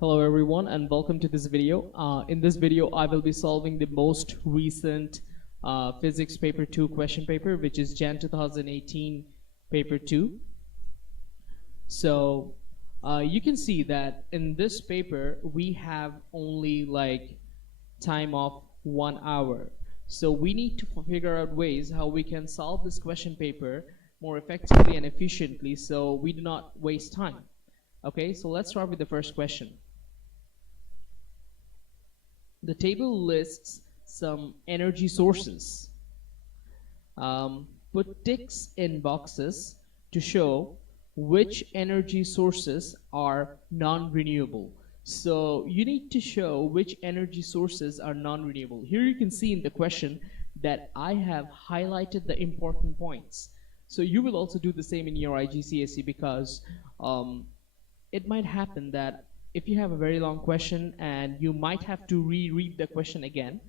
Hello everyone and welcome to this video. In this video I will be solving the most recent physics paper 2 question paper, which is Jan 2018 paper 2. So you can see that in this paper we have only like time of 1 hour. So we need to figure out ways how we can solve this question paper more effectively and efficiently so we do not waste time. Okay, so let's start with the first question. The table lists some energy sources. Put ticks in boxes to show which energy sources are non-renewable. So you need to show which energy sources are non-renewable. Here you can see in the question that I have highlighted the important points. So you will also do the same in your IGCSE because it might happen that if you have a very long question and you might have to reread the question again,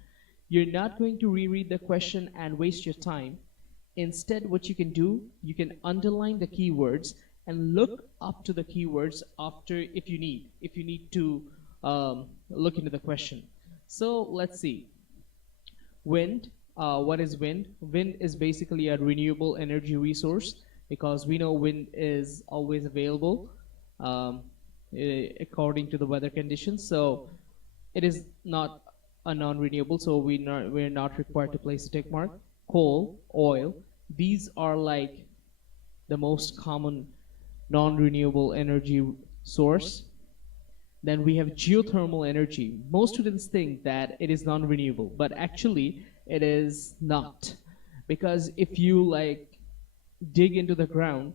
you're not going to reread the question and waste your time. Instead, what you can do, you can underline the keywords and look up to the keywords after if you need to look into the question. So let's see. Wind. What is wind? Wind is basically a renewable energy resource because we know wind is always available according to the weather conditions. So it is not a non-renewable, so we're not required to place a tick mark. Coal, oil, these are like the most common non-renewable energy source. Then we have geothermal energy. Most students think that it is non-renewable, but actually it is not, because if you like dig into the ground,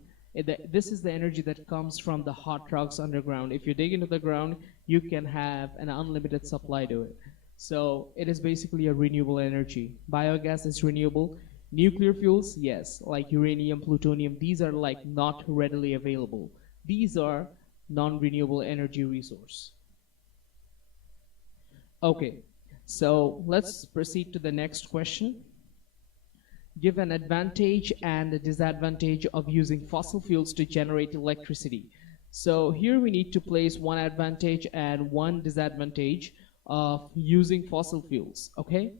this is the energy that comes from the hot rocks underground. If you dig into the ground, you can have an unlimited supply to it. So it is basically a renewable energy. Biogas is renewable. Nuclear fuels, yes, like uranium, plutonium, these are like not readily available. These are non-renewable energy resource. Okay, so let's proceed to the next question. Give an advantage and a disadvantage of using fossil fuels to generate electricity. So here we need to place one advantage and one disadvantage of using fossil fuels, okay?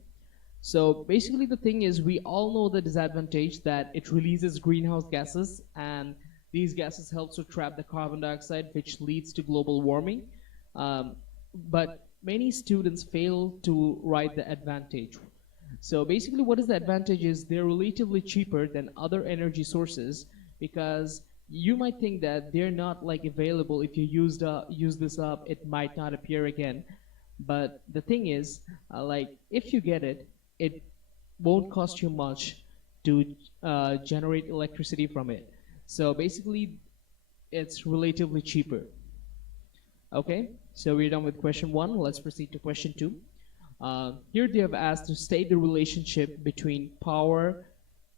So basically the thing is, we all know the disadvantage that it releases greenhouse gases, and these gases help to trap the carbon dioxide, which leads to global warming. But many students fail to write the advantage. So basically what is the advantage is they're relatively cheaper than other energy sources, because you might think that they're not like available. If you use this up, it might not appear again. But the thing is, like if you get it, it won't cost you much to generate electricity from it. So basically it's relatively cheaper. Okay, so we're done with question 1. Let's proceed to question 2. Here they have asked to state the relationship between power,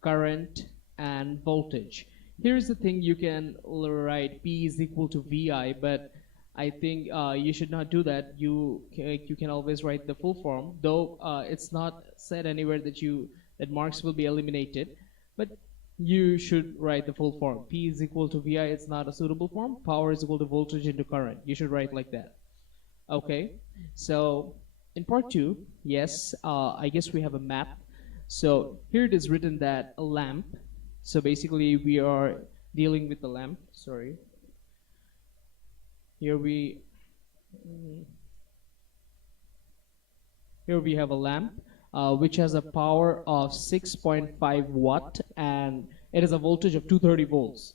current, and voltage. Here's the thing, you can write P is equal to VI, but I think you should not do that. You can always write the full form, though it's not said anywhere that marks will be eliminated, but you should write the full form. P is equal to VI, it's not a suitable form. Power is equal to voltage into current. You should write like that. Okay, so in part 2, yes, I guess we have a map. So here it is written that a lamp, so basically we are dealing with the lamp, sorry. Here we have a lamp which has a power of 6.5 watt and it has a voltage of 230 volts.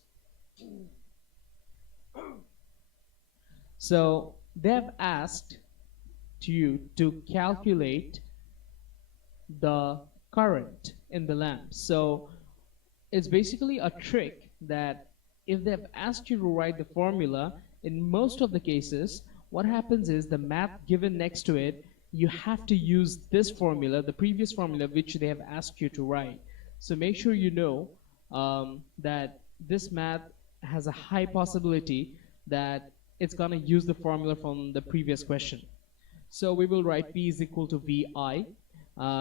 So they have asked you to calculate the current in the lamp. So it's basically a trick that if they've asked you to write the formula, in most of the cases, what happens is the math given next to it, you have to use this formula, the previous formula which they have asked you to write. So make sure you know that this math has a high possibility that it's going to use the formula from the previous question. So we will write P is equal to VI.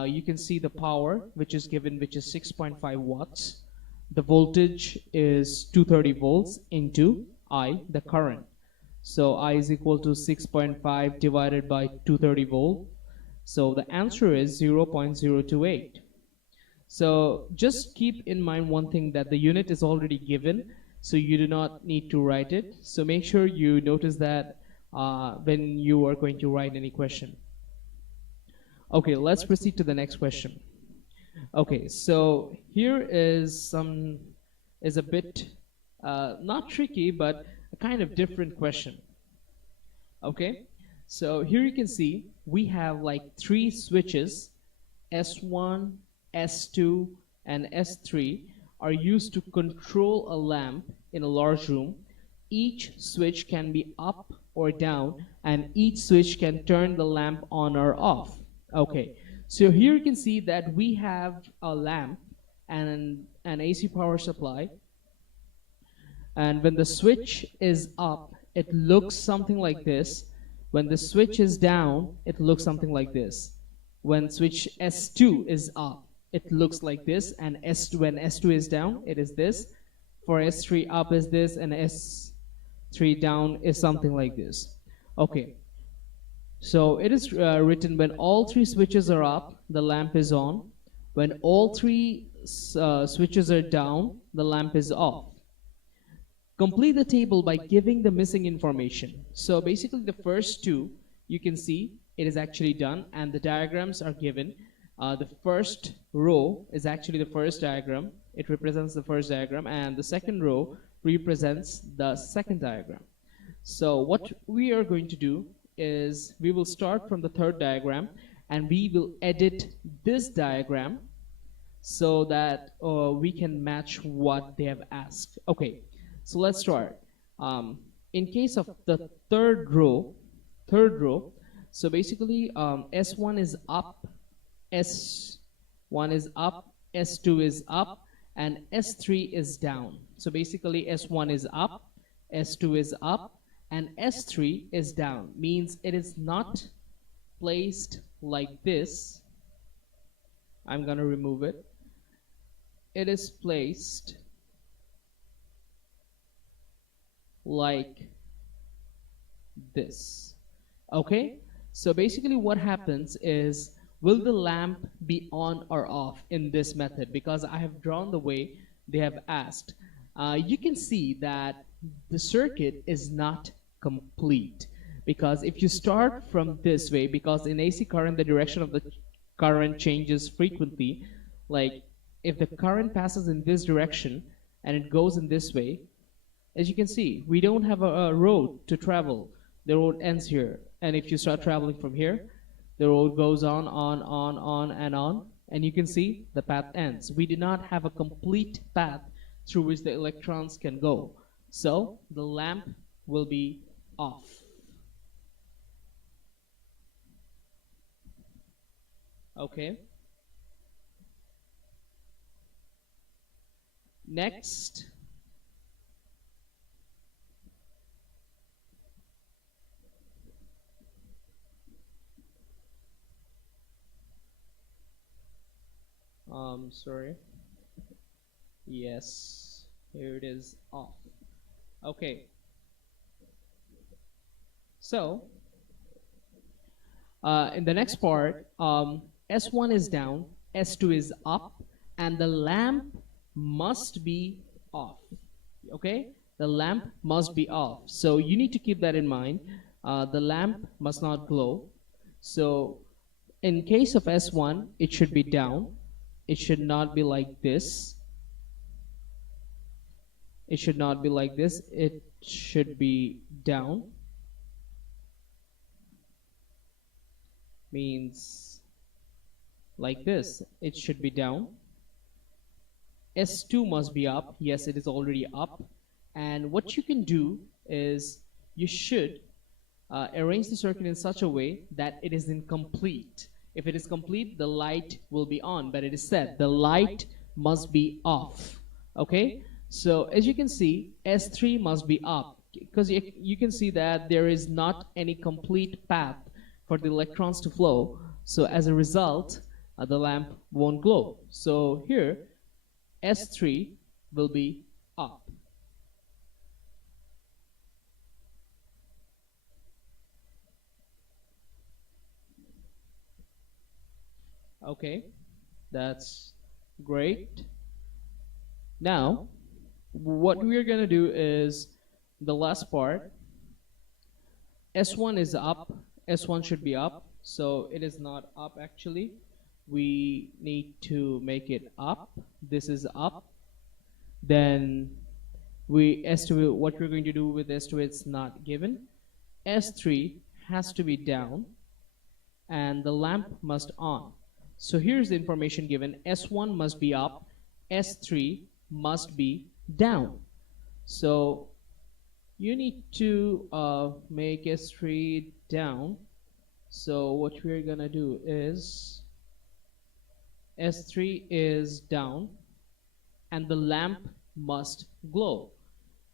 You can see the power which is given, which is 6.5 watts. The voltage is 230 volts into I, the current. So I is equal to 6.5 divided by 230 volt. So the answer is 0.028. So just keep in mind one thing, that the unit is already given, so you do not need to write it. So make sure you notice that when you are going to write any question. Okay, let's proceed to the next question. Okay, so here is a bit not tricky, but a kind of different question. Okay, so here you can see we have like three switches, S1, S2, and S3 are used to control a lamp in a large room. Each switch can be up or down, and each switch can turn the lamp on or off. Okay, so here you can see that we have a lamp and an AC power supply, and when the switch is up, it looks something like this. When the switch is down, it looks something like this. When switch S2 is up, it looks like this, and when S2 is down, it is this. For S3 up is this, and S3 down is something like this. Okay, so it is written, when all three switches are up, the lamp is on. When all three switches are down, the lamp is off. Complete the table by giving the missing information. So basically the first two, you can see it is actually done, and the diagrams are given. The first row is actually the first diagram. It represents the first diagram, and the second row represents the second diagram. So what we are going to do is we will start from the third diagram, and we will edit this diagram so that we can match what they have asked. Okay, so let's start. In case of the third row, so basically S1 is up, S1 is up, S2 is up, and S3 is down. So basically S1 is up, S2 is up, and S3 is down. Means it is not placed like this. I'm gonna remove it. It is placed like this. Okay, so basically what happens is, will the lamp be on or off in this method? Because I have drawn the way they have asked. You can see that the circuit is not complete, because if you start from this way, because in AC current the direction of the current changes frequently, like if the current passes in this direction and it goes in this way, as you can see, we don't have a road to travel. The road ends here, and if you start traveling from here, the road goes on, and you can see the path ends. We do not have a complete path through which the electrons can go. So the lamp will be off. Okay. Next. Sorry. Yes, here it is, off. Okay. So, in the next part, S1 is down, S2 is up, and the lamp must be off. Okay? The lamp must be off. So you need to keep that in mind. The lamp must not glow. So in case of S1, it should be down. It should not be like this. It should not be like this. It should be down. Means like this. It should be down. S2 must be up. Yes, it is already up. And what you can do is you should arrange the circuit in such a way that it is incomplete. If it is complete, the light will be on, but it is said the light must be off. Okay? So as you can see, S3 must be up, because you can see that there is not any complete path for the electrons to flow. So as a result, the lamp won't glow. So here, S3 will be up. Okay, that's great. Now, what we're gonna do is the last part. S1 is up. S1 should be up. So it is not up actually. We need to make it up. This is up. Then we S2, what we're going to do with S2, it's not given. S3 has to be down and the lamp must on. So here's the information given. S1 must be up. S3 must be down. So you need to make S3 down. So what we're gonna do is S3 is down and the lamp must glow.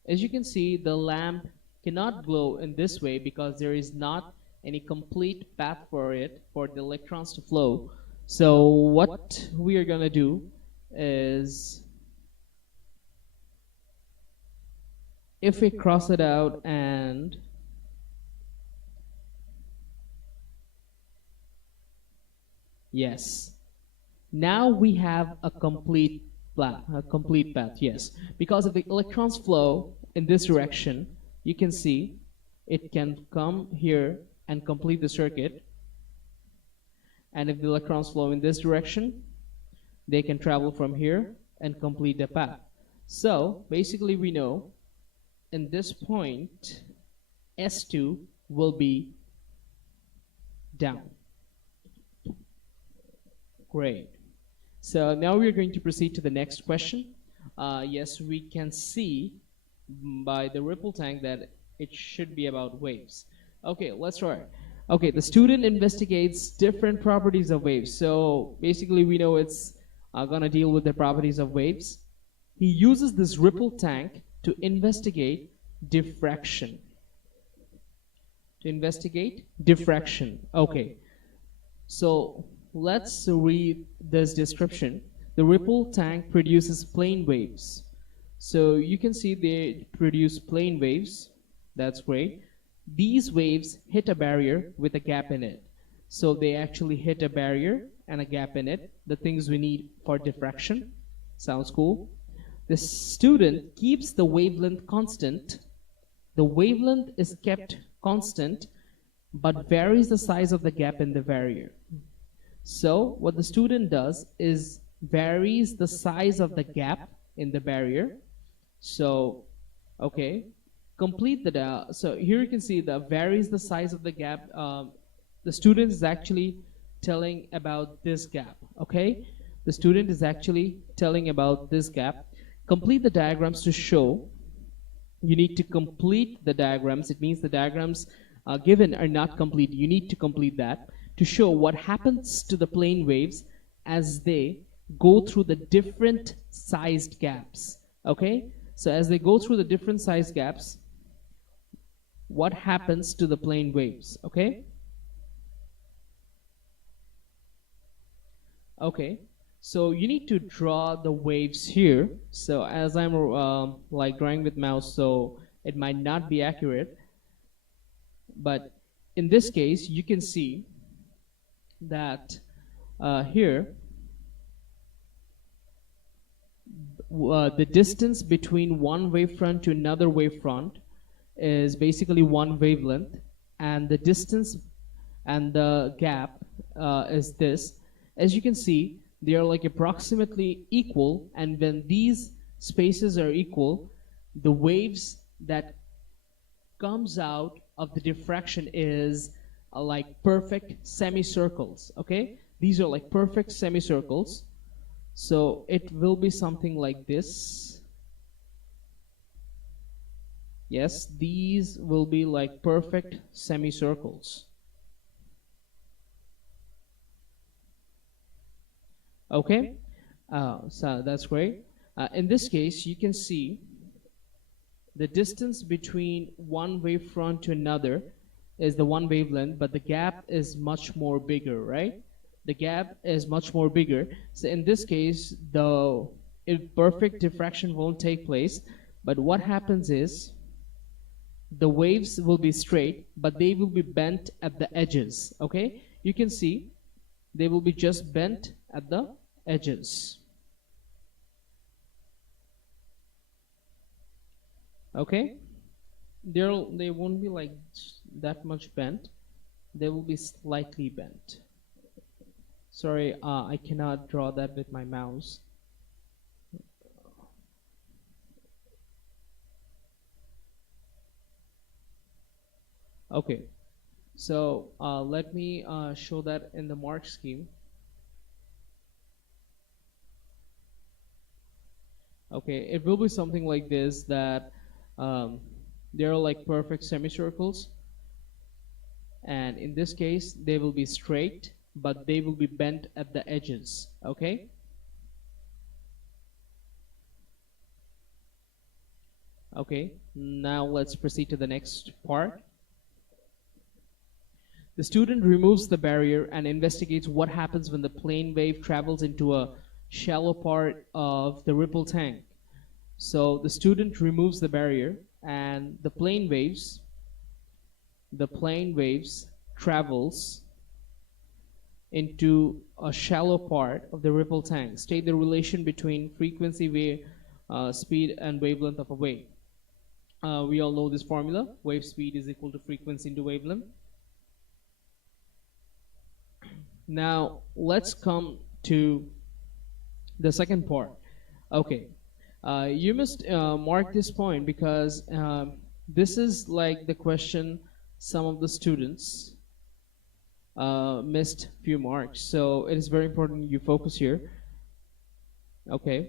As you can see, the lamp cannot glow in this way because there is not any complete path for it, for the electrons to flow. So what we are gonna do is, if we cross it out and yes, now we have a complete path, yes. Because if the electrons flow in this direction, you can see it can come here and complete the circuit. And if the electrons flow in this direction, they can travel from here and complete the path. So basically we know in this point, S2 will be down. Great. So now we're going to proceed to the next question. Yes, we can see by the ripple tank that it should be about waves. Okay, let's try. Okay, the student investigates different properties of waves. So basically we know it's gonna deal with the properties of waves. He uses this ripple tank to investigate diffraction. Okay, so let's read this description. The ripple tank produces plane waves. So you can see they produce plane waves. That's great. These waves hit a barrier with a gap in it. So they actually hit a barrier and a gap in it, the things we need for diffraction. Sounds cool. The student keeps the wavelength constant. The wavelength is kept constant but varies the size of the gap in the barrier. So what the student does is varies the size of the gap in the barrier. So okay, complete the so here you can see the varies the size of the gap. The student is actually telling about this gap. Okay, the student is actually telling about this gap. Complete the diagrams to show. You need to complete the diagrams. It means the diagrams given are not complete. You need to complete that to show what happens to the plane waves as they go through the different sized gaps. Okay, so as they go through the different sized gaps, what happens to the plane waves? Okay. Okay, so you need to draw the waves here. So as I'm like drawing with mouse, so it might not be accurate, but in this case you can see that here the distance between one wavefront to another wavefront is basically one wavelength, and the distance and the gap is this. As you can see, they are like approximately equal, and when these spaces are equal, the waves that comes out of the diffraction is like perfect semicircles. Okay, these are like perfect semicircles. So it will be something like this. Yes, these will be like perfect semicircles. Okay, so that's great. In this case, you can see the distance between one wavefront to another is the one wavelength, but the gap is much more bigger, right? The gap is much more bigger. So in this case, the perfect diffraction won't take place, but what happens is the waves will be straight, but they will be bent at the edges. Okay, you can see they will be just bent at the edges. Okay, they won't be like that much bent, they will be slightly bent. Sorry, I cannot draw that with my mouse. Okay, so let me show that in the mark scheme. Okay, it will be something like this, that there are like perfect semicircles, and in this case they will be straight, but they will be bent at the edges. Okay, okay, now let's proceed to the next part. The student removes the barrier and investigates what happens when the plane wave travels into a shallow part of the ripple tank. So the student removes the barrier, and the plane waves travels into a shallow part of the ripple tank. State the relation between frequency, wave speed, and wavelength of a wave. We all know this formula: wave speed is equal to frequency into wavelength. Now let's come to the second part. Okay, you must mark this point, because this is like the question some of the students missed few marks, so it is very important you focus here. Okay,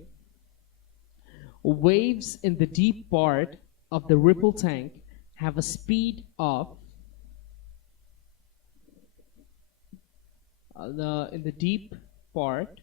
waves in the deep part of the ripple tank have a speed of in the deep part,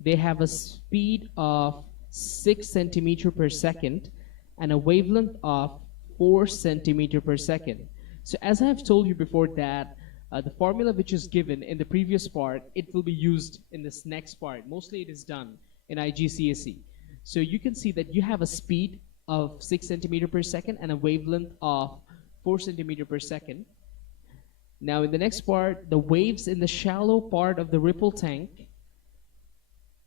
they have a speed of 6 centimeter per second and a wavelength of 4 centimeter per second. So as I have told you before that the formula which is given in the previous part, it will be used in this next part. Mostly it is done in IGCSE. So you can see that you have a speed of 6 centimeter per second and a wavelength of 4 centimeter per second. Now in the next part, the waves in the shallow part of the ripple tank,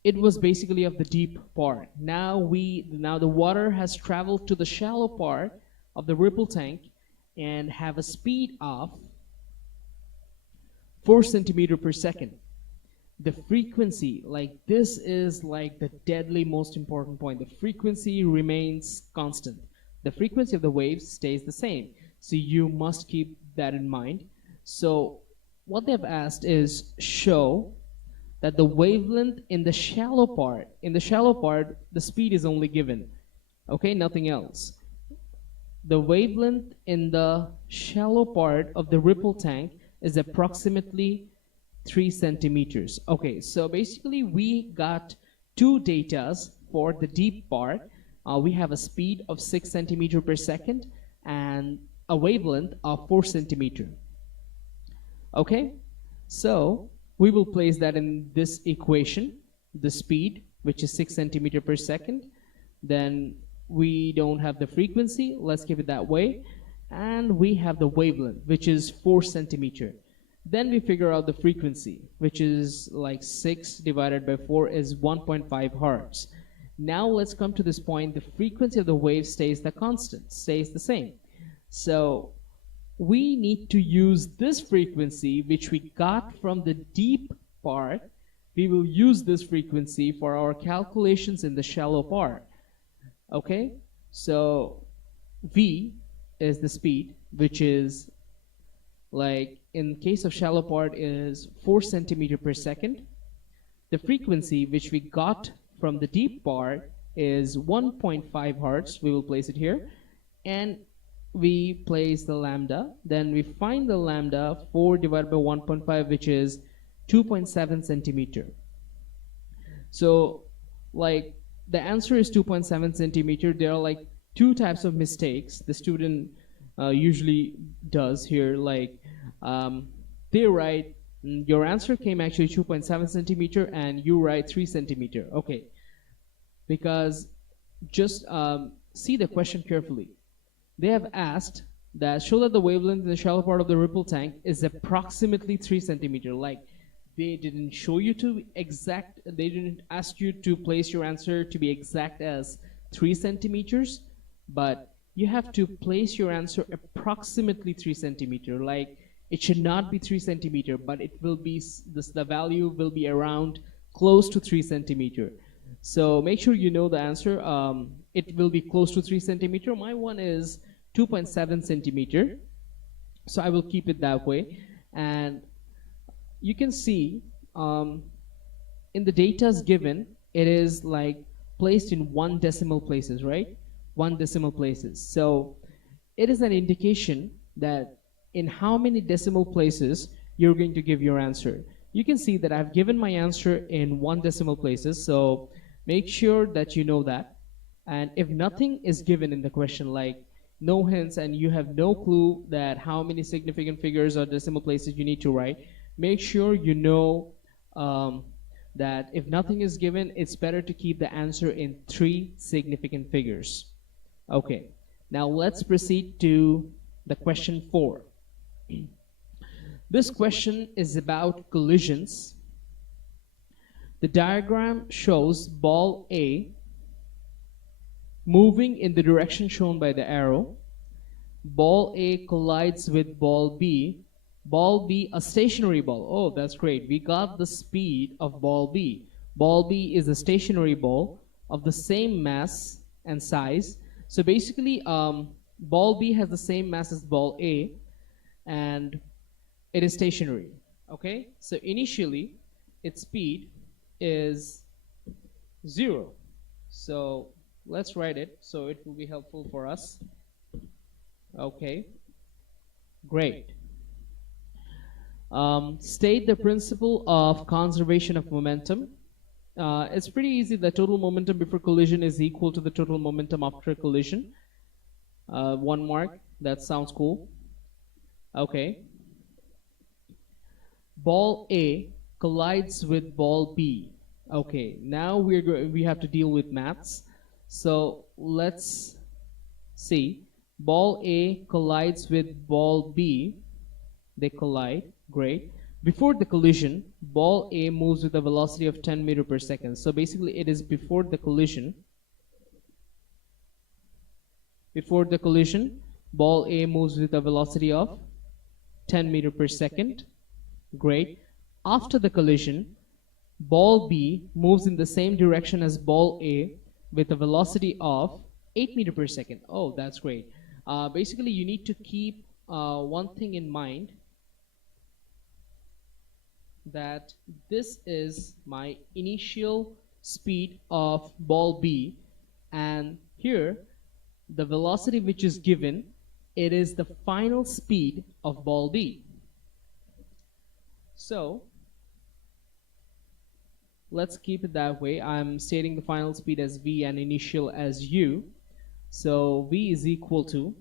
it was basically of the deep part. Now the water has traveled to the shallow part of the ripple tank and have a speed of 4 centimeter per second. The frequency, like this is like the deadly most important point. The frequency remains constant. The frequency of the waves stays the same. So you must keep that in mind. So what they've asked is show that the wavelength in the shallow part, the speed is only given. Okay, nothing else. The wavelength in the shallow part of the ripple tank is approximately 3 centimeters. Okay, so basically we got two datas for the deep part. We have a speed of 6 centimeter per second and a wavelength of 4 centimeter. Okay, so we will place that in this equation, the speed, which is 6 centimeter per second. Then we don't have the frequency, let's keep it that way, and we have the wavelength, which is 4 centimeter. Then we figure out the frequency, which is like 6 divided by 4 is 1.5 hertz. Now let's come to this point. The frequency of the wave stays the constant, stays the same. So we need to use this frequency which we got from the deep part. We will use this frequency for our calculations in the shallow part. Okay, so V is the speed, which is like in case of shallow part is 4 centimeter per second. The frequency which we got from the deep part is 1.5 hertz. We will place it here, and we place the lambda. Then we find the lambda, 4 divided by 1.5, which is 2.7 centimeter. So like the answer is 2.7 centimeter. There are like two types of mistakes the student usually does here. Like they write your answer came actually 2.7 centimeter and you write 3 centimeter. Okay, because just see the question carefully. They have asked that show that the wavelength in the shallow part of the ripple tank is approximately 3 centimeter. Like they didn't show you to exact, they didn't ask you to place your answer to be exact as 3 centimeters, but you have to place your answer approximately 3 centimeter. Like, it should not be 3 centimeter, but it will be, the value will be around close to 3 centimeter. So make sure you know the answer. It will be close to 3 centimeter. My one is 2.7 centimeter. So I will keep it that way. And you can see in the data given, it is like placed in 1 decimal places, right? 1 decimal places. So it is an indication that in how many decimal places you're going to give your answer. You can see that I've given my answer in 1 decimal places, so make sure that you know that. And if nothing is given in the question, like no hints and you have no clue that how many significant figures or decimal places you need to write, make sure you know that if nothing is given, it's better to keep the answer in 3 significant figures. Okay, now let's proceed to the question 4. This question is about collisions. The diagram shows ball A moving in the direction shown by the arrow. Ball A collides with ball B. Ball B, a stationary ball. Oh, that's great. We got the speed of ball B. Ball B is a stationary ball of the same mass and size. So basically, ball B has the same mass as ball A, and it is stationary. Okay, so initially its speed is 0. So let's write it so it will be helpful for us. Okay, great. State the principle of conservation of momentum. It's pretty easy. The total momentum before collision is equal to the total momentum after collision. 1 mark. That sounds cool. Okay. Ball A collides with ball B. Okay, now we have to deal with maths. So let's see. Ball A collides with ball B. They collide. Great. Before the collision, ball A moves with a velocity of 10 meters per second. So basically it is before the collision. Before the collision, ball A moves with a velocity of 10 meters per second. Great. After the collision, ball B moves in the same direction as ball A with a velocity of 8 meters per second. Oh, that's great. Basically, you need to keep one thing in mind, that this is my initial speed of ball B, and here the velocity which is given, it is the final speed of ball B. So let's keep it that way. I'm stating the final speed as V and initial as U. So V is equal to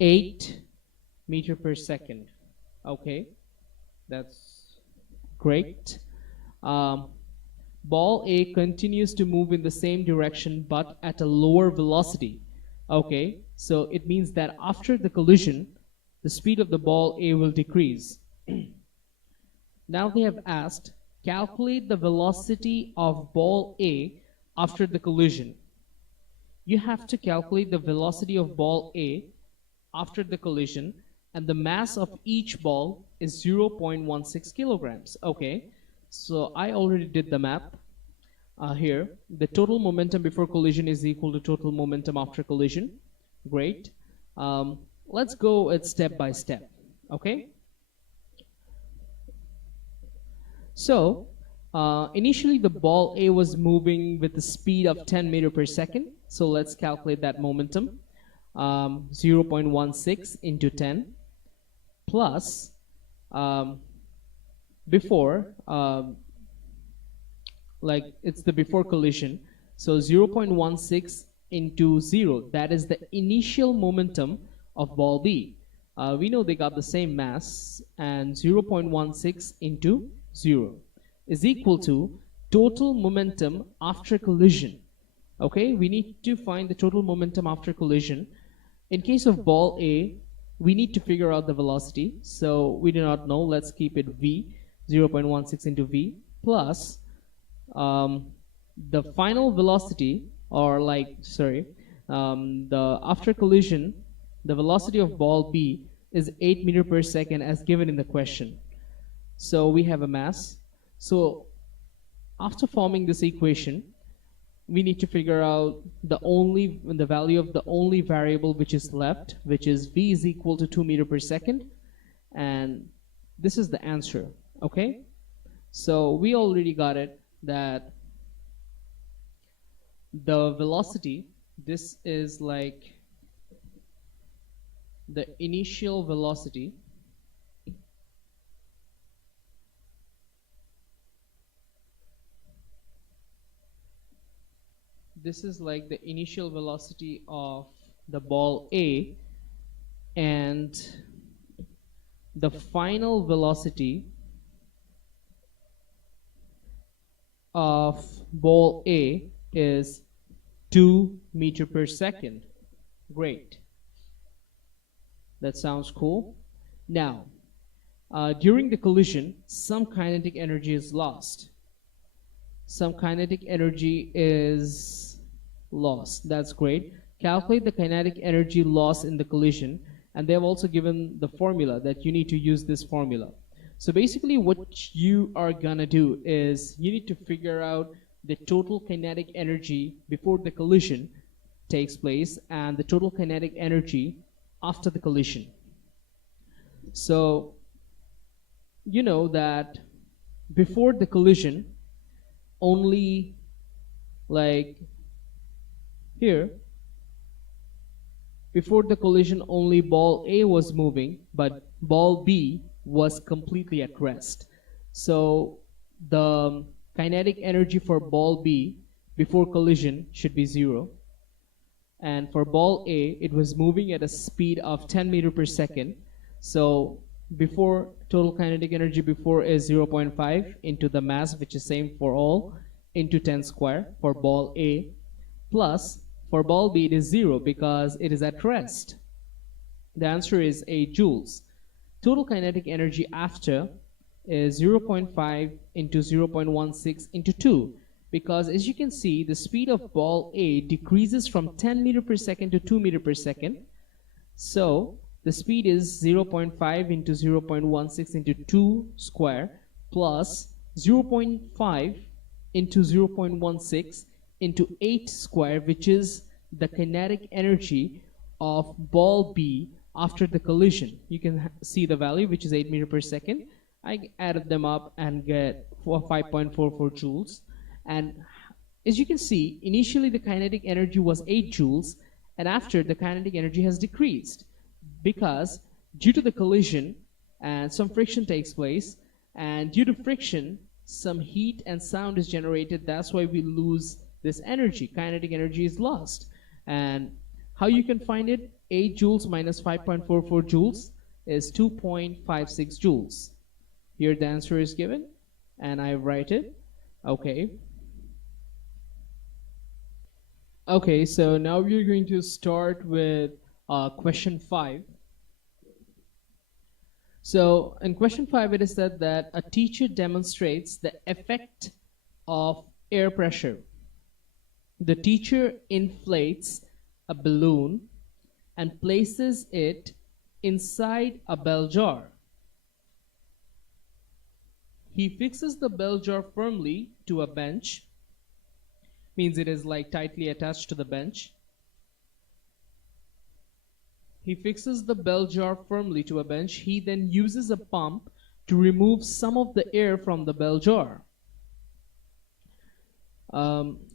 8 meters per second. Okay, that's great. Ball A continues to move in the same direction but at a lower velocity. Okay, so it means that after the collision, the speed of the ball A will decrease. Now they have asked, calculate the velocity of ball A after the collision. You have to calculate the velocity of ball A after the collision, and the mass of each ball is 0.16 kilograms. Okay, so I already did the math here. The total momentum before collision is equal to total momentum after collision. Great. Let's go it step by step. Okay. So initially the ball A was moving with the speed of 10 meters per second. So let's calculate that momentum. 0.16 into 10 plus before, like it's the before collision. So 0.16 into 0, that is the initial momentum of ball B. We know they got the same mass, and 0.16 into 0 is equal to total momentum after collision. Okay, we need to find the total momentum after collision. In case of ball A, we need to figure out the velocity. So we do not know. Let's keep it v, 0.16 into v, plus the final velocity, or the after collision, the velocity of ball B is 8 meter per second as given in the question. So we have a mass. So after forming this equation, we need to figure out the value of the only variable which is left, which is v is equal to 2 meter per second, and this is the answer. Okay, so we already got it, that the velocity, this is like the initial velocity of the ball A, and the final velocity of ball A is 2 meter per second. Great. That sounds cool. Now, during the collision, some kinetic energy is lost. Some kinetic energy is lost. That's great. Calculate the kinetic energy loss in the collision, and they have also given the formula that you need to use this formula. So basically what you are gonna do is you need to figure out the total kinetic energy before the collision takes place and the total kinetic energy after the collision. So you know that before the collision, only before the collision only ball A was moving, but ball B was completely at rest. So the kinetic energy for ball B before collision should be 0. And for ball A, it was moving at a speed of 10 meter per second. So before, total kinetic energy before is 0.5 into the mass, which is same for all, into 10 square for ball A, plus for ball B it is 0 because it is at rest. The answer is 8 joules. Total kinetic energy after is 0.5 into 0.16 into 2, because as you can see, the speed of ball A decreases from 10 meter per second to 2 meter per second. So the speed is 0.5 into 0.16 into 2 square plus 0.5 into 0.16 into 8 square, which is the kinetic energy of ball B after the collision. You can see the value, which is 8 meter per second. I added them up and get 5.44 joules. And as you can see, initially the kinetic energy was 8 joules, and after the kinetic energy has decreased because due to the collision and some friction takes place, and due to friction some heat and sound is generated. That's why we lose this energy. Kinetic energy is lost. And how you can find it? 8 joules minus 5.44 joules is 2.56 joules. Here the answer is given, and I write it. Okay. Okay, so now we're going to start with question 5. So in question 5, it is said that a teacher demonstrates the effect of air pressure. The teacher inflates a balloon and places it inside a bell jar. He fixes the bell jar firmly to a bench, means it is like tightly attached to the bench. He fixes the bell jar firmly to a bench. He then uses a pump to remove some of the air from the bell jar.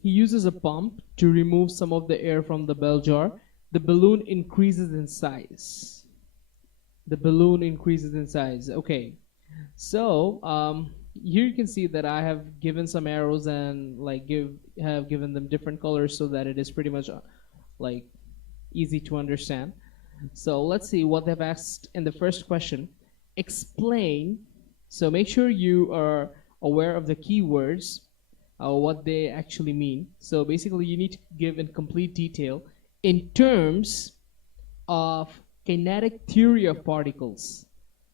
He uses a pump to remove some of the air from the bell jar. The balloon increases in size. The balloon increases in size. Okay. So here you can see that I have given some arrows and have given them different colors so that it is pretty much easy to understand. So let's see what they've asked in the first question. Explain. So make sure you are aware of the keywords, what they actually mean. So basically you need to give in complete detail in terms of kinetic theory of particles.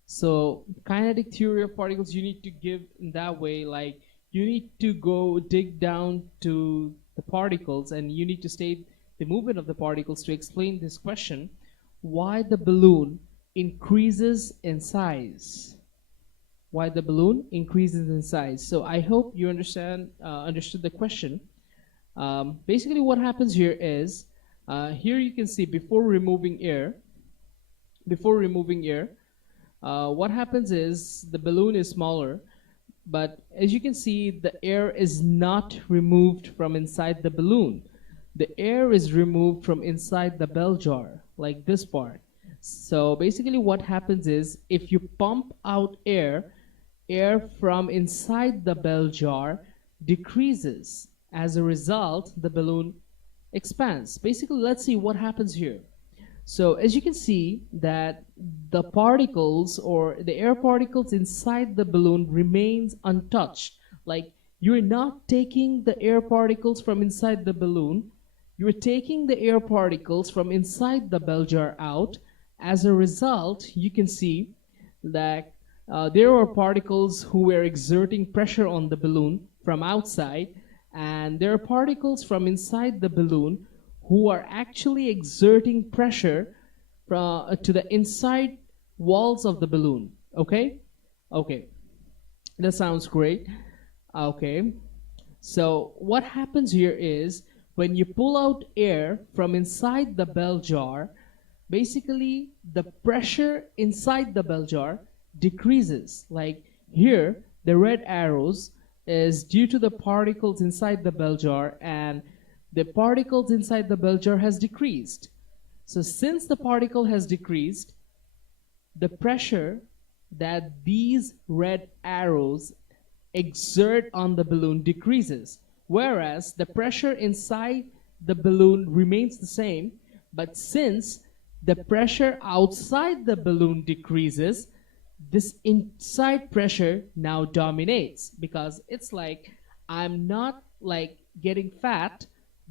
So kinetic theory of particles, you need to give in that way, like you need to go dig down to the particles and you need to state the movement of the particles to explain this question: why the balloon increases in size? Why the balloon increases in size? So I hope you understood the question. Basically, what happens here is, here you can see before removing air, what happens is the balloon is smaller, but as you can see, the air is not removed from inside the balloon. The air is removed from inside the bell jar, like this part. So basically what happens is, if you pump out air from inside the bell jar decreases. As a result, the balloon expands. Basically, let's see what happens here. So as you can see that the particles or the air particles inside the balloon remains untouched. Like you're not taking the air particles from inside the balloon, you're taking the air particles from inside the bell jar out. As a result, you can see that there are particles who were exerting pressure on the balloon from outside, and there are particles from inside the balloon who are actually exerting pressure to the inside walls of the balloon. Okay? Okay. That sounds great. Okay. So what happens here is, when you pull out air from inside the bell jar, basically the pressure inside the bell jar decreases. Like here, the red arrows is due to the particles inside the bell jar, and the particles inside the bell jar has decreased. So since the particle has decreased, the pressure that these red arrows exert on the balloon decreases, whereas the pressure inside the balloon remains the same. But since the pressure outside the balloon decreases, this inside pressure now dominates, because it's like I'm not like getting fat,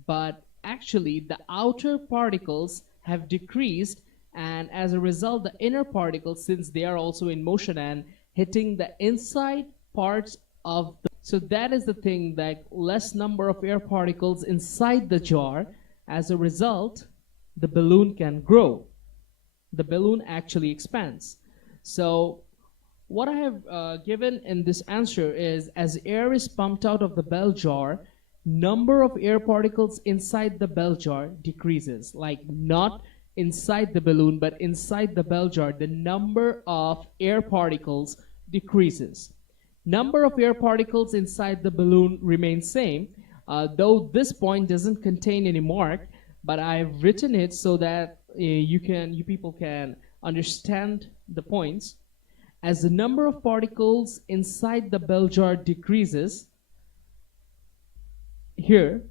but actually the outer particles have decreased, and as a result the inner particles, since they are also in motion and hitting the inside parts of the, so that is the thing, that less number of air particles inside the jar. As a result, the balloon can grow. The balloon actually expands. So what I have given in this answer is, as air is pumped out of the bell jar, number of air particles inside the bell jar decreases. Like not inside the balloon, but inside the bell jar, the number of air particles decreases. Number of air particles inside the balloon remains same, though this point doesn't contain any mark, but I've written it so that you people can understand the points. As the number of particles inside the bell jar decreases, here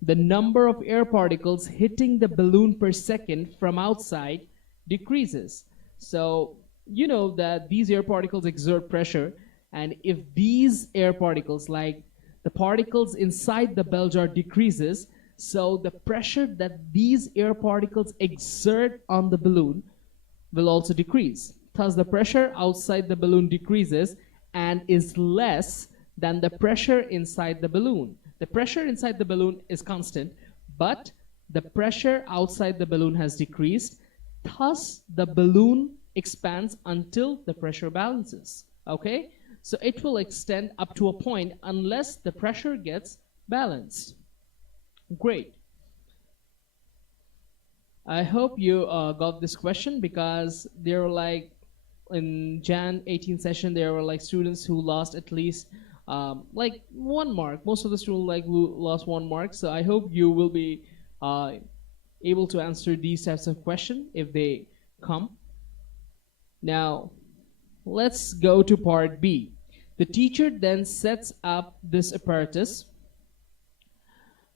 the number of air particles hitting the balloon per second from outside decreases. So you know that these air particles exert pressure, and if these air particles, like the particles inside the bell jar, decreases, so the pressure that these air particles exert on the balloon will also decrease. Thus the pressure outside the balloon decreases and is less than the pressure inside the balloon. The pressure inside the balloon is constant, but the pressure outside the balloon has decreased. Thus the balloon expands until the pressure balances. Okay? So it will extend up to a point unless the pressure gets balanced. Great. I hope you got this question, because there were like in Jan 18 session there were like students who lost at least like 1 mark. Most of the students like lost 1 mark. So I hope you will be able to answer these types of questions if they come. Now let's go to part B. The teacher then sets up this apparatus.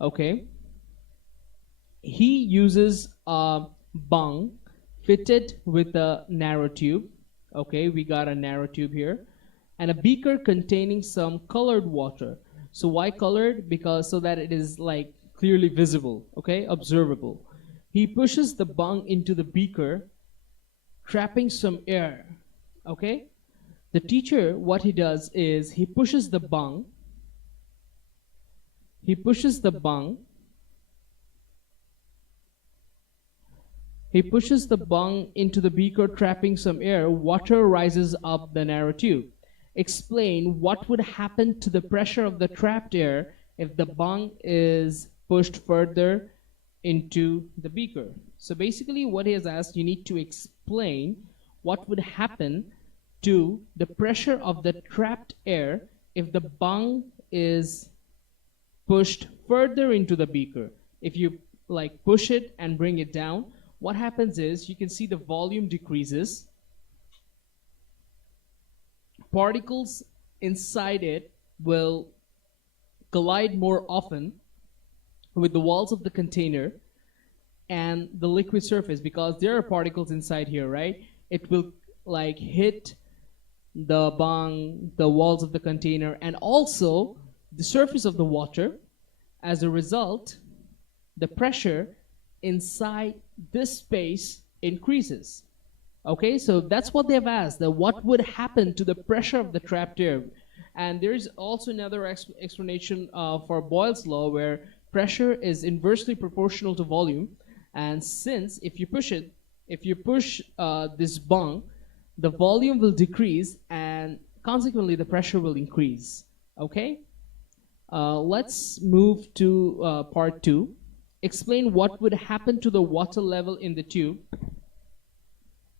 Okay. He uses a bung fitted with a narrow tube. Okay, we got a narrow tube here, and a beaker containing some colored water. So why colored? Because so that it is like clearly visible, okay, observable. He pushes the bung into the beaker trapping some air. Okay, the teacher, what he does is he pushes the bung. He pushes the bung. He pushes the bung into the beaker, trapping some air. Water rises up the narrow tube. Explain what would happen to the pressure of the trapped air if the bung is pushed further into the beaker. So basically what he has asked, you need to explain what would happen to the pressure of the trapped air if the bung is pushed further into the beaker. If you like push it and bring it down, what happens is you can see the volume decreases. Particles inside it will collide more often with the walls of the container and the liquid surface, because there are particles inside here, right? It will like hit the bung, the walls of the container, and also the surface of the water. As a result, the pressure inside this space increases. Okay, so that's what they've asked, that what would happen to the pressure of the trapped air. And there's also another explanation for Boyle's law, where pressure is inversely proportional to volume. And since if you push this bung, the volume will decrease and consequently the pressure will increase. Okay, let's move to part 2. Explain what would happen to the water level in the tube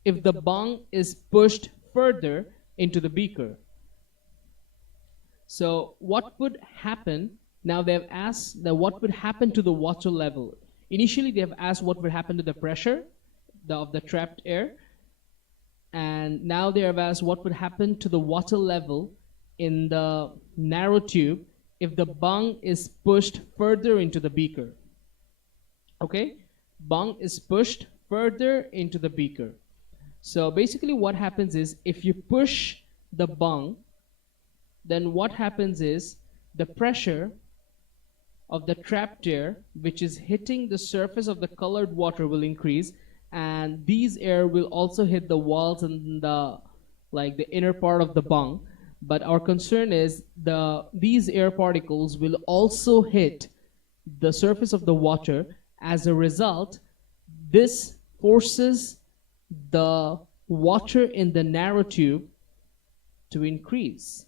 if the bung is pushed further into the beaker. So what would happen? Now they've asked that what would happen to the water level. Initially they have asked what would happen to the pressure of the trapped air, and now they have asked what would happen to the water level in the narrow tube if the bung is pushed further into the beaker. Okay, bung is pushed further into the beaker. So basically what happens is if you push the bung, then what happens is the pressure of the trapped air, which is hitting the surface of the colored water, will increase, and these air will also hit the walls and the inner part of the bung. But our concern is these air particles will also hit the surface of the water. As a result, this forces the water in the narrow tube to increase,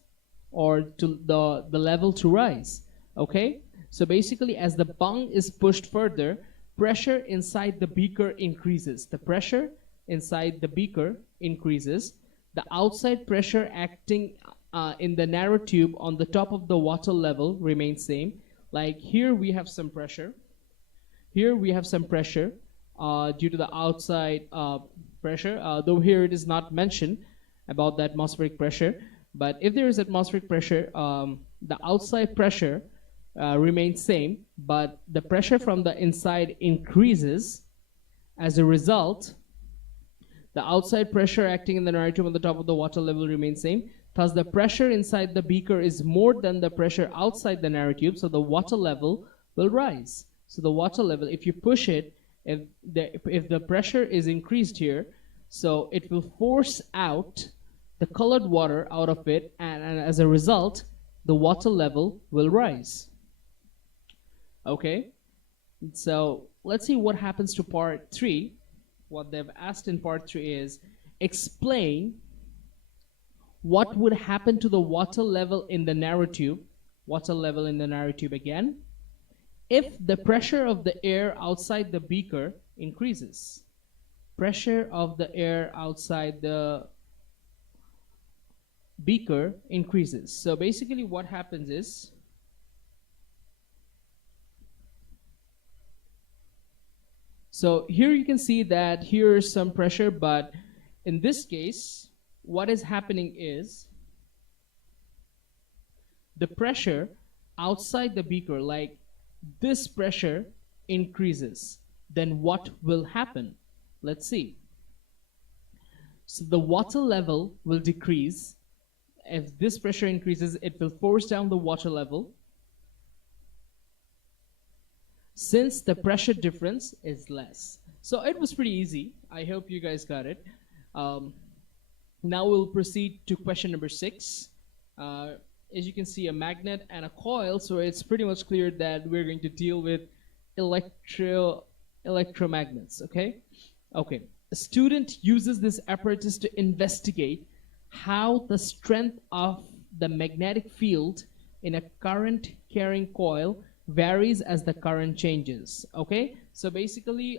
or to the level to rise. Okay, so basically as the bung is pushed further, pressure inside the beaker increases. The pressure inside the beaker increases. The outside pressure acting in the narrow tube on the top of the water level remains same. Like here we have some pressure. Here we have some pressure due to the outside pressure, though here it is not mentioned about the atmospheric pressure. But if there is atmospheric pressure, the outside pressure remains same, but the pressure from the inside increases. As a result, the outside pressure acting in the narrow tube on the top of the water level remains same. Thus, the pressure inside the beaker is more than the pressure outside the narrow tube, so the water level will rise. So the water level, if you push it, if the pressure is increased here, so it will force out the colored water out of it, and as a result, the water level will rise. Okay, so let's see what happens to part 3. What they've asked in part 3 is explain what would happen to the water level in the narrow tube. Water level in the narrow tube again, if the pressure of the air outside the beaker increases. Pressure of the air outside the beaker increases. So basically what happens is, so here you can see that here is some pressure, but in this case what is happening is the pressure outside the beaker, like this pressure increases. Then what will happen? Let's see. So the water level will decrease. If this pressure increases, it will force down the water level. Since the pressure difference is less. So it was pretty easy. I hope you guys got it. Um, Now we'll proceed to question number 6. Uh, as you can see, a magnet and a coil, so it's pretty much clear that we're going to deal with electromagnets. Okay. A student uses this apparatus to investigate how the strength of the magnetic field in a current carrying coil varies as the current changes. Okay, so basically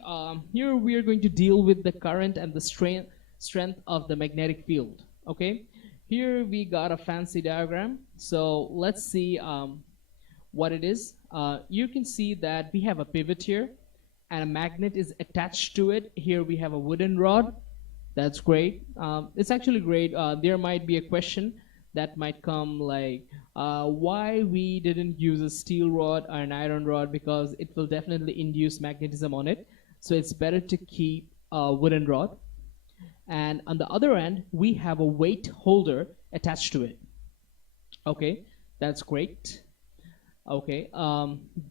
here we are going to deal with the current and the strength of the magnetic field. Okay, here we got a fancy diagram, so let's see what it is. You can see that we have a pivot here and a magnet is attached to it. Here we have a wooden rod. That's great. It's actually great. There might be a question that might come like why we didn't use a steel rod or an iron rod, because it will definitely induce magnetism on it. So it's better to keep a wooden rod. And on the other end, we have a weight holder attached to it. Okay, that's great. Okay,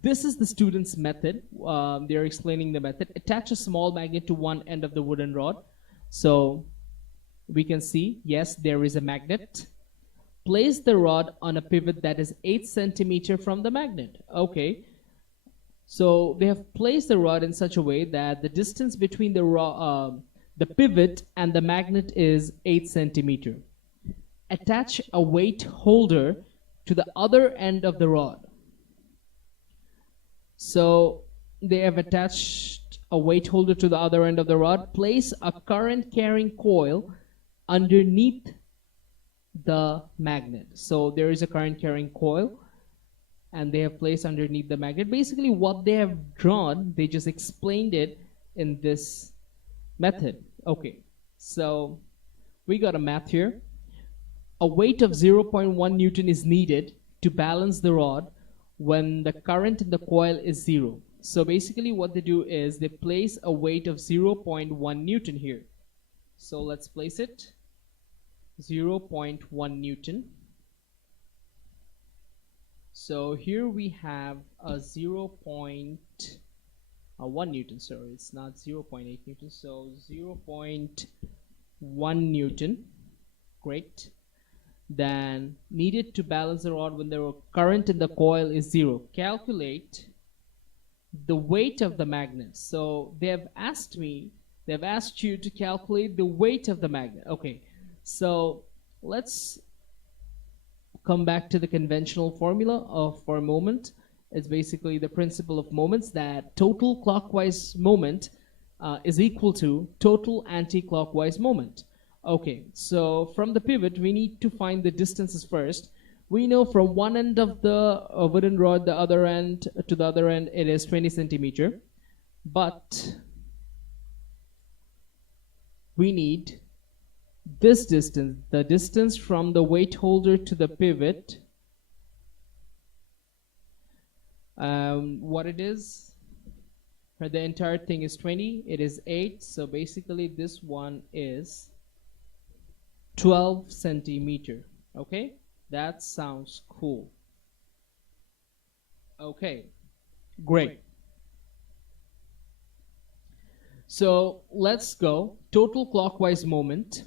this is the student's method. They're explaining the method. Attach a small magnet to one end of the wooden rod. So we can see, yes, there is a magnet. Place the rod on a pivot that is 8 centimeter from the magnet. Okay, so they have placed the rod in such a way that the distance between the pivot and the magnet is 8 centimeter. Attach a weight holder to the other end of the rod. So they have attached a weight holder to the other end of the rod. Place a current carrying coil underneath the magnet. So there is a current carrying coil and they have placed underneath the magnet. Basically what they have drawn, they just explained it in this method. Okay, so we got a math here. A weight of 0.1 Newton is needed to balance the rod when the current in the coil is 0. So basically what they do is they place a weight of 0.1 Newton here. So let's place it. 0.1 Newton. So here we have a 0.1 Newton, sorry, it's not 0.8 Newton, so 0.1 Newton. Great. Then needed to balance the rod when the current in the coil is 0. Calculate the weight of the magnet. So they've asked you to calculate the weight of the magnet. Okay, so let's come back to the conventional formula for a moment. It's basically the principle of moments, that total clockwise moment is equal to total anti-clockwise moment. Okay, so from the pivot we need to find the distances first. We know from one end of the wooden rod the other end to the other end it is 20 centimeter, but we need this distance, the distance from the weight holder to the pivot. What it is, the entire thing is 20, it is 8, so basically this one is 12 centimeter. Okay, that sounds cool. Okay, great. So let's go. Total clockwise moment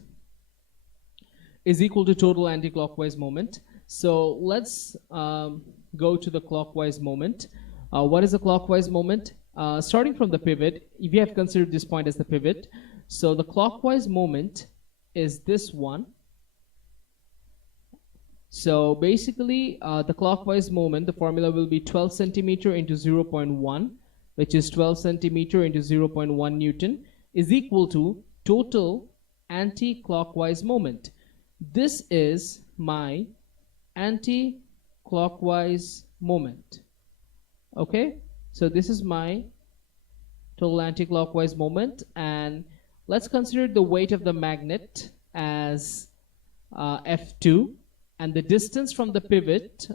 is equal to total anti-clockwise moment. So let's go to the clockwise moment. What is a clockwise moment? Starting from the pivot, if you have considered this point as the pivot, so the clockwise moment is this one. So basically the clockwise moment, the formula will be 12 centimeter into 0.1, which is 12 centimeter into 0.1 Newton, is equal to total anti-clockwise moment. This is my anti-clockwise moment. Okay, so this is my total anti-clockwise moment, and let's consider the weight of the magnet as F2, and the distance from the pivot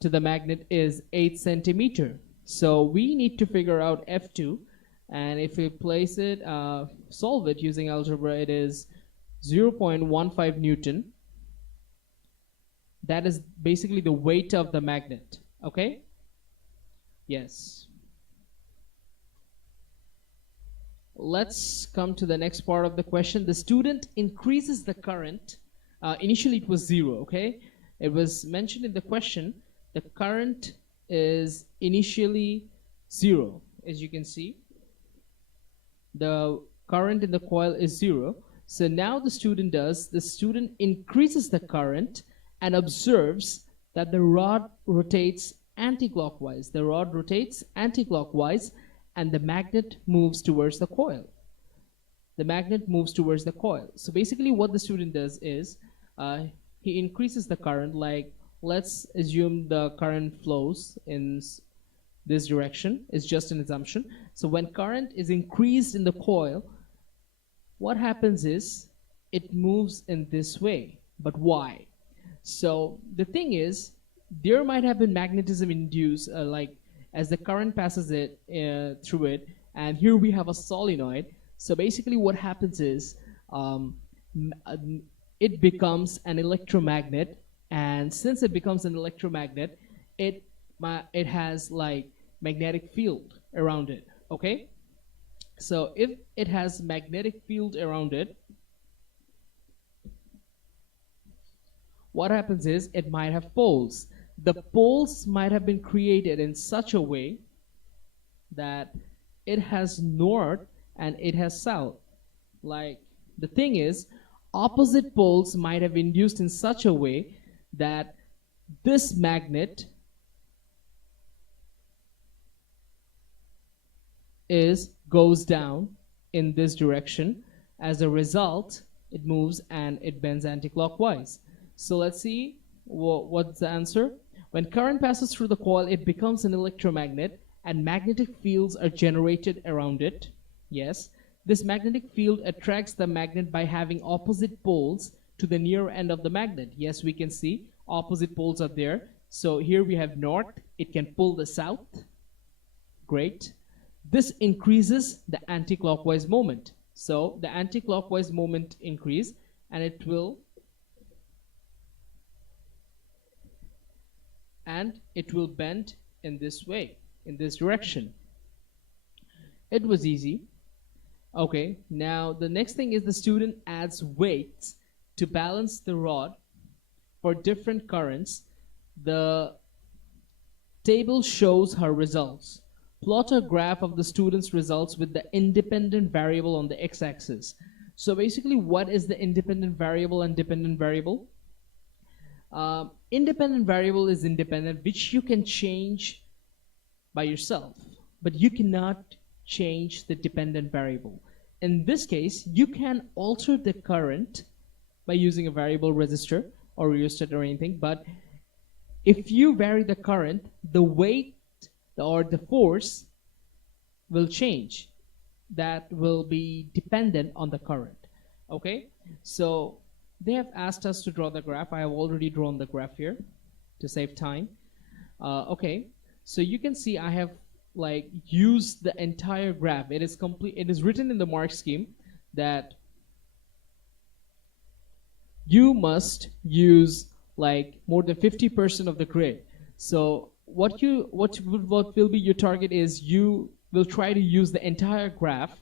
to the magnet is 8 centimeter. So we need to figure out F2, and if we place it, solve it using algebra, it is 0.15 Newton. That is basically the weight of the magnet. Okay? Yes. let's come to the next part of the question. The student increases the current. Initially it was 0, okay? It was mentioned in the question, the current is initially 0. As you can see, the current in the coil is 0. So now the student increases the current and observes that the rod rotates anti-clockwise. The rod rotates anti-clockwise and the magnet moves towards the coil. The magnet moves towards the coil. So basically what the student does is he increases the current. Like, let's assume the current flows in this direction. It's just an assumption. So when current is increased in the coil, what happens is it moves in this way. But why? So the thing is, there might have been magnetism induced, like as the current passes it through it, and here we have a solenoid. So basically what happens is it becomes an electromagnet, and since it becomes an electromagnet, it has like magnetic field around it, okay? So if it has magnetic field around it, what happens is it might have poles. The poles might have been created in such a way that it has north and it has south. Like, the thing is, opposite poles might have induced in such a way that this magnet goes down in this direction. As a result, it moves and it bends anti-clockwise. So let's see what's the answer. When current passes through the coil, it becomes an electromagnet and magnetic fields are generated around it. Yes, this magnetic field attracts the magnet by having opposite poles to the near end of the magnet. Yes, we can see opposite poles are there. So here we have north, it can pull the south. Great. This increases the anti-clockwise moment. So the anti-clockwise moment increase and it will bend in this way, in this direction. It was easy. Okay, now the next thing is the student adds weights to balance the rod for different currents. The table shows her results. Plot a graph of the student's results with the independent variable on the x-axis. So basically, what is the independent variable and dependent variable? Independent variable is independent, which you can change by yourself, but you cannot change the dependent variable. In this case, you can alter the current by using a variable resistor or rheostat or anything, but if you vary the current, the weight or the force will change. That will be dependent on the current. Okay, so they have asked us to draw the graph. I have already drawn the graph here to save time. Okay, so you can see I have like used the entire graph. It is complete. It is written in the mark scheme that you must use like more than 50% of the grid. So what will be your target is you will try to use the entire graph.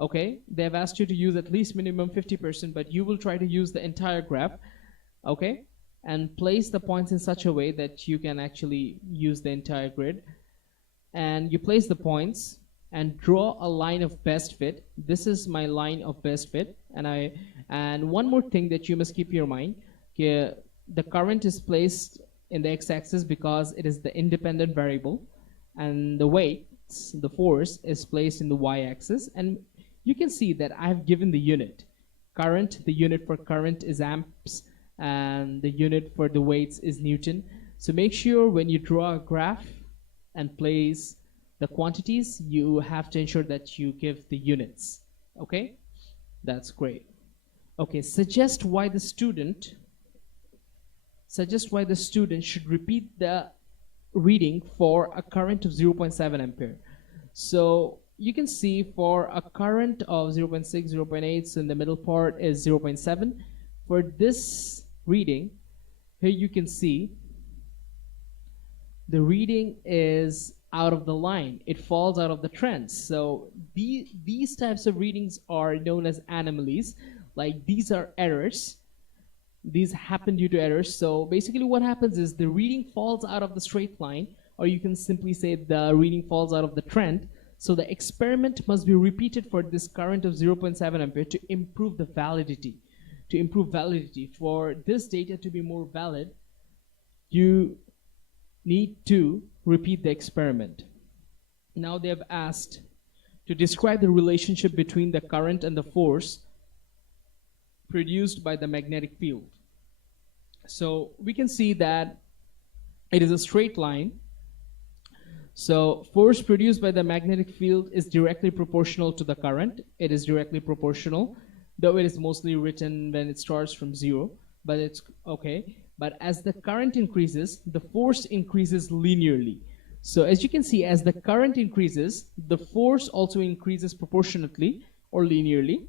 Okay, they have asked you to use at least minimum 50%, but you will try to use the entire graph. Okay, and place the points in such a way that you can actually use the entire grid. And you place the points and draw a line of best fit. This is my line of best fit. And one more thing that you must keep in your mind, the current is placed in the x-axis because it is the independent variable, and the weight, the force, is placed in the y-axis. And you can see that I have given the unit. Current, the unit for current is amps, and the unit for the weights is Newton. So make sure when you draw a graph and place the quantities, you have to ensure that you give the units. Okay, that's great. Okay, suggest why the student should repeat the reading for a current of 0.7 ampere. So you can see for a current of 0.6, 0.8, so in the middle part is 0.7. For this reading, here you can see the reading is out of the line. It falls out of the trend. So these types of readings are known as anomalies. Like these are errors. These happen due to errors. So basically what happens is the reading falls out of the straight line, or you can simply say the reading falls out of the trend. So the experiment must be repeated for this current of 0.7 ampere to improve the validity. To improve validity, for this data to be more valid, you need to repeat the experiment. Now they have asked to describe the relationship between the current and the force produced by the magnetic field. So we can see that it is a straight line. So force produced by the magnetic field is directly proportional to the current. It is directly proportional, though it is mostly written when it starts from 0, but it's okay. But as the current increases, the force increases linearly. So as you can see, as the current increases, the force also increases proportionately or linearly.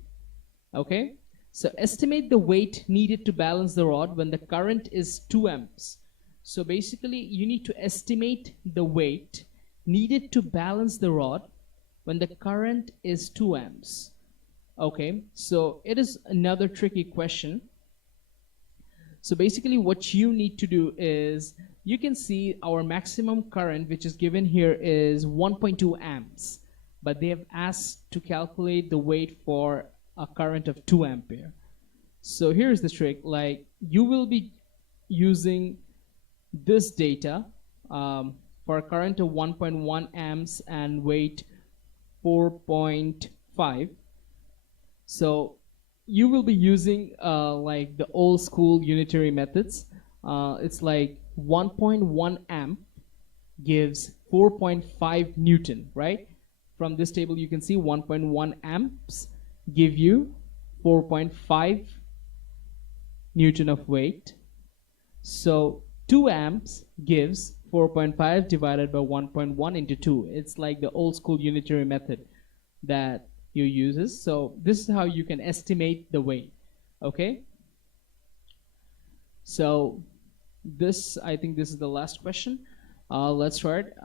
Okay? So estimate the weight needed to balance the rod when the current is 2 amps. So basically, you need to estimate the weight needed to balance the rod when the current is 2 amps. Okay, so it is another tricky question. So basically what you need to do is, you can see our maximum current, which is given here, is 1.2 amps. But they have asked to calculate the weight for a current of 2 ampere. So here's the trick. Like, you will be using this data for a current of 1.1 amps and weight 4.5. So you will be using like the old school unitary methods. It's like 1.1 amp gives 4.5 Newton, right? From this table you can see 1.1 amps give you 4.5 Newton of weight. So 2 amps gives 4.5 divided by 1.1 into 2. It's like the old school unitary method that you uses. So this is how you can estimate the weight. Okay, so this, I think this is the last question. Let's start.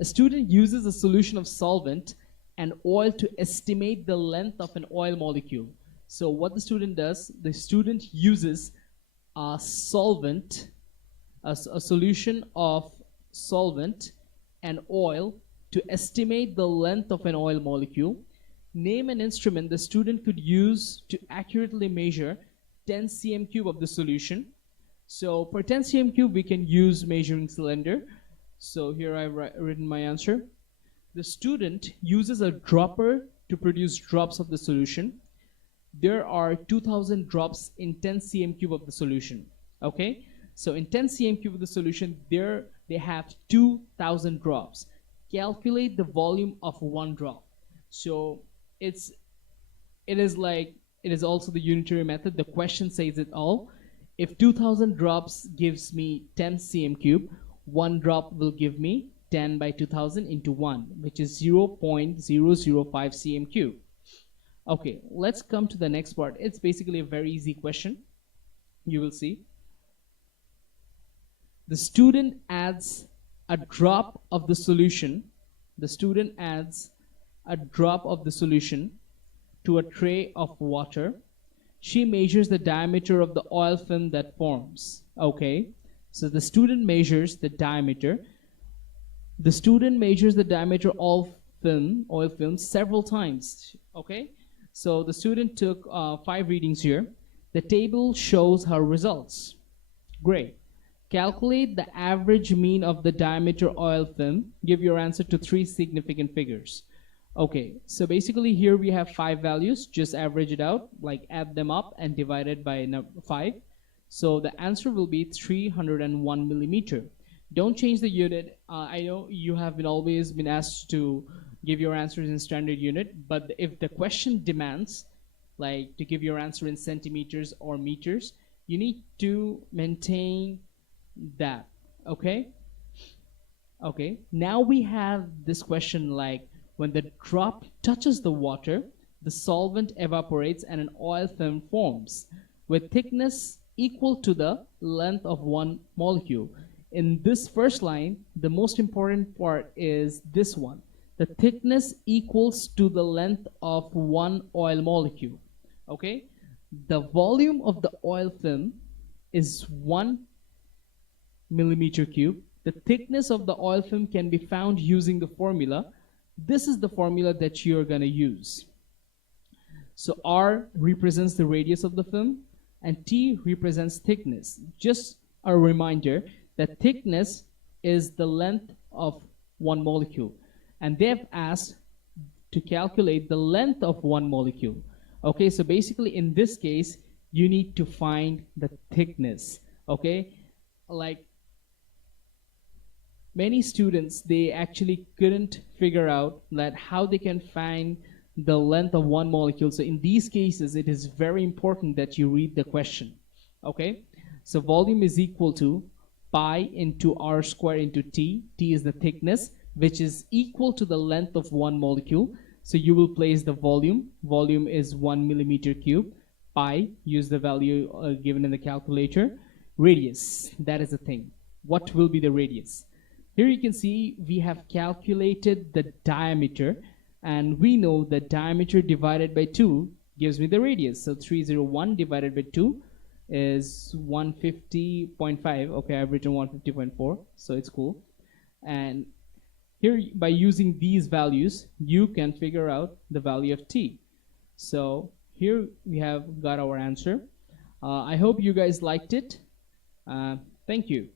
A student uses a solution of solvent and oil to estimate the length of an oil molecule. So what the student does, the student uses a solvent, a solution of solvent and oil to estimate the length of an oil molecule. Name an instrument the student could use to accurately measure 10 cm cube of the solution. So for 10 cm cube, we can use measuring cylinder. So here I've written my answer. The student uses a dropper to produce drops of the solution. There are 2000 drops in 10 cm cube of the solution. Okay, so in 10 cm cube of the solution, there they have 2000 drops. Calculate the volume of one drop. So it is also the unitary method. The question says it all. If 2000 drops gives me 10 cm cube, one drop will give me 10 by 2000 into 1, which is 0.005 cm cube. Okay, let's come to the next part. It's basically a very easy question. You will see. The student adds a drop of the solution. The student adds a drop of the solution to a tray of water. She measures the diameter of the oil film that forms. Okay, so the student measures the diameter. The student measures the diameter of oil film several times. Okay, so the student took 5 readings here. The table shows her results. Great. Calculate the average mean of the diameter oil film. Give your answer to 3 significant figures. Okay, so basically here we have 5 values. Just average it out, like add them up and divide it by 5. So the answer will be 301 millimeter. Don't change the unit. I know you have always been asked to give your answers in standard unit, but if the question demands like to give your answer in centimeters or meters, you need to maintain that. Okay, okay, now we have this question like, when the drop touches the water, the solvent evaporates and an oil film forms with thickness equal to the length of one molecule. in this first line, the most important part is this one. The thickness equals to the length of one oil molecule. Okay? The volume of the oil film is 1 millimeter cube. The thickness of the oil film can be found using the formula. This is the formula that you're going to use. So R represents the radius of the film and T represents thickness. Just a reminder that thickness is the length of one molecule, and they've asked to calculate the length of one molecule. Okay, so basically in this case you need to find the thickness. Okay, like many students, they actually couldn't figure out that how they can find the length of one molecule. So in these cases it is very important that you read the question. Okay, so volume is equal to pi into r square into t. T is the thickness, which is equal to the length of one molecule. So you will place the volume. Volume is 1 millimeter cube. Pi, use the value given in the calculator. Radius, that is the thing. What will be the radius? Here you can see we have calculated the diameter, and we know that diameter divided by 2 gives me the radius. So 301 divided by 2 is 150.5. Okay, I've written 150.4, so it's cool. And here, by using these values, you can figure out the value of T. So here we have got our answer. I hope you guys liked it. Thank you.